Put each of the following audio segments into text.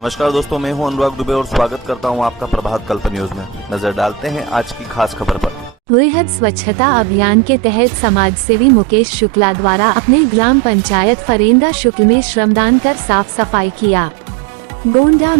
नमस्कार दोस्तों, मैं हूं अनुराग दुबे और स्वागत करता हूं आपका प्रभात कल्प न्यूज में। नजर डालते हैं आज की खास खबर पर। वृहद स्वच्छता अभियान के तहत समाजसेवी मुकेश शुक्ला द्वारा अपने ग्राम पंचायत फरेंदा शुक्ल में श्रमदान कर साफ सफाई किया। गोंडा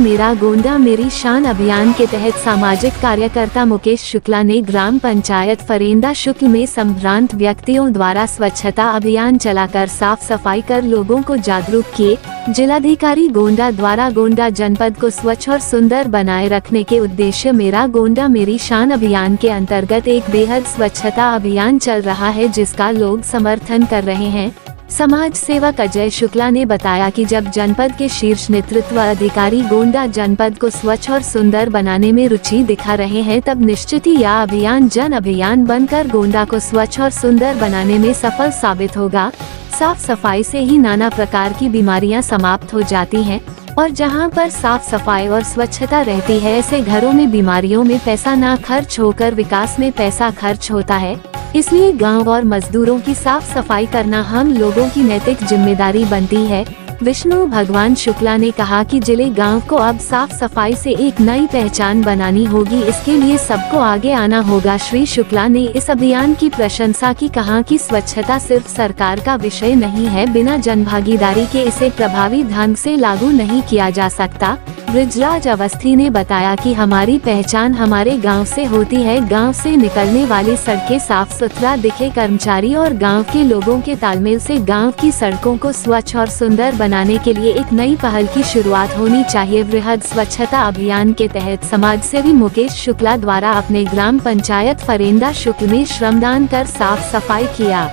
मेरी शान अभियान के तहत सामाजिक कार्यकर्ता मुकेश शुक्ला ने ग्राम पंचायत फरेंदा शुक्ल में संभ्रांत व्यक्तियों द्वारा स्वच्छता अभियान चलाकर साफ सफाई कर लोगों को जागरूक किए। जिलाधिकारी गोंडा द्वारा गोंडा जनपद को स्वच्छ और सुंदर बनाए रखने के उद्देश्य मेरा गोंडा मेरी शान अभियान के अंतर्गत एक बेहद स्वच्छता अभियान चल रहा है, जिसका लोग समर्थन कर रहे हैं। समाज सेवक अजय शुक्ला ने बताया कि जब जनपद के शीर्ष नेतृत्व अधिकारी गोंडा जनपद को स्वच्छ और सुंदर बनाने में रुचि दिखा रहे हैं, तब निश्चित ही यह अभियान जन अभियान बनकर गोंडा को स्वच्छ और सुंदर बनाने में सफल साबित होगा। साफ सफाई से ही नाना प्रकार की बीमारियां समाप्त हो जाती हैं और जहां पर साफ सफाई और स्वच्छता रहती है, ऐसे घरों में बीमारियों में पैसा ना खर्च होकर विकास में पैसा खर्च होता है। इसलिए गांव और मजदूरों की साफ सफाई करना हम लोगों की नैतिक जिम्मेदारी बनती है। विष्णु भगवान शुक्ला ने कहा कि जिले गांव को अब साफ सफाई से एक नई पहचान बनानी होगी, इसके लिए सबको आगे आना होगा। श्री शुक्ला ने इस अभियान की प्रशंसा की, कहा कि स्वच्छता सिर्फ सरकार का विषय नहीं है, बिना जनभागीदारी के इसे प्रभावी ढंग से लागू नहीं किया जा सकता। ब्रिजराज अवस्थी ने बताया कि हमारी पहचान हमारे गांव से होती है। गांव से निकलने वाली सड़कें साफ सुथरा दिखे, कर्मचारी और गांव के लोगों के तालमेल से गांव की सड़कों को स्वच्छ और सुंदर बनाने के लिए एक नई पहल की शुरुआत होनी चाहिए। वृहद स्वच्छता अभियान के तहत समाजसेवी मुकेश शुक्ला द्वारा अपने ग्राम पंचायत फरेंदा शुक्ल में श्रमदान कर साफ सफाई किया।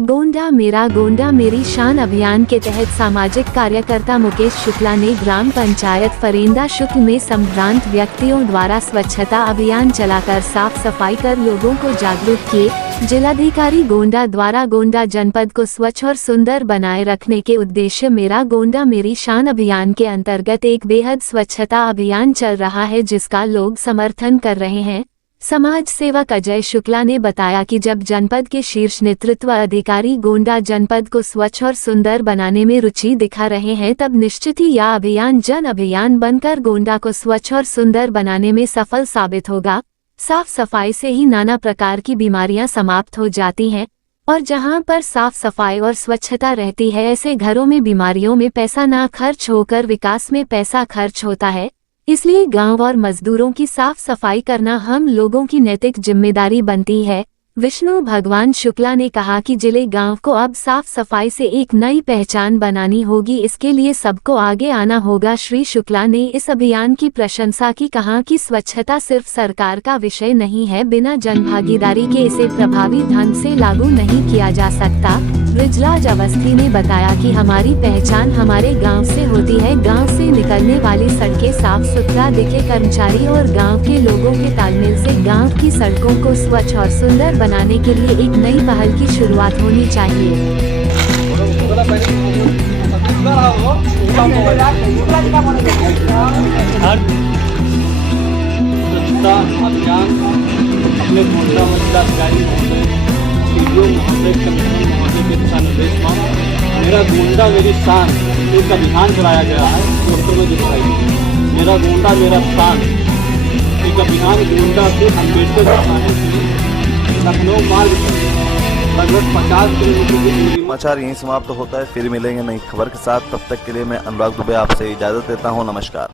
गोंडा मेरी शान अभियान के तहत सामाजिक कार्यकर्ता मुकेश शुक्ला ने ग्राम पंचायत फरेंदा शुक्ल में संभ्रांत व्यक्तियों द्वारा स्वच्छता अभियान चलाकर साफ सफाई कर लोगों को जागरूक किए। जिलाधिकारी गोंडा द्वारा गोंडा जनपद को स्वच्छ और सुंदर बनाए रखने के उद्देश्य मेरा गोंडा मेरी शान अभियान के अंतर्गत एक बेहद स्वच्छता अभियान चल रहा है, जिसका लोग समर्थन कर रहे हैं। समाज सेवक अजय शुक्ला ने बताया कि जब जनपद के शीर्ष नेतृत्व अधिकारी गोंडा जनपद को स्वच्छ और सुंदर बनाने में रुचि दिखा रहे हैं, तब निश्चित ही यह अभियान जन अभियान बनकर गोंडा को स्वच्छ और सुंदर बनाने में सफल साबित होगा। साफ सफाई से ही नाना प्रकार की बीमारियां समाप्त हो जाती हैं और जहां पर साफ सफाई और स्वच्छता रहती है, ऐसे घरों में बीमारियों में पैसा ना खर्च होकर विकास में पैसा खर्च होता है। इसलिए गांव और मजदूरों की साफ सफाई करना हम लोगों की नैतिक जिम्मेदारी बनती है। विष्णु भगवान शुक्ला ने कहा कि जिले गांव को अब साफ सफाई से एक नई पहचान बनानी होगी, इसके लिए सबको आगे आना होगा। श्री शुक्ला ने इस अभियान की प्रशंसा की, कहा कि स्वच्छता सिर्फ सरकार का विषय नहीं है, बिना जनभागीदारी के इसे प्रभावी ढंग से लागू नहीं किया जा सकता। ब्रिजराज अवस्थी ने बताया कि हमारी पहचान हमारे गांव से होती है। गांव से निकलने वाली सड़कें साफ सुथरा दिखे, कर्मचारी और गांव के लोगों के तालमेल से गांव की सड़कों को स्वच्छ और सुंदर बनाने के लिए एक नई पहल की शुरुआत होनी चाहिए। अपने गोंडा जिलाधिकारी के दिशा निर्देश में मेरा गोंडा मेरी शान एक अभियान चलाया गया है। मेरा गोंडा मेरा शान एक अभियान गोंडा से अम्बेडकर थाने से लखनऊ मार्ग लगभग 50 किलोमीटर की दूरी। समाचार यहीं समाप्त होता है, फिर मिलेंगे नई खबर के साथ। तब तक के लिए मैं अनुराग दुबे आपसे इजाजत देता हूँ। नमस्कार।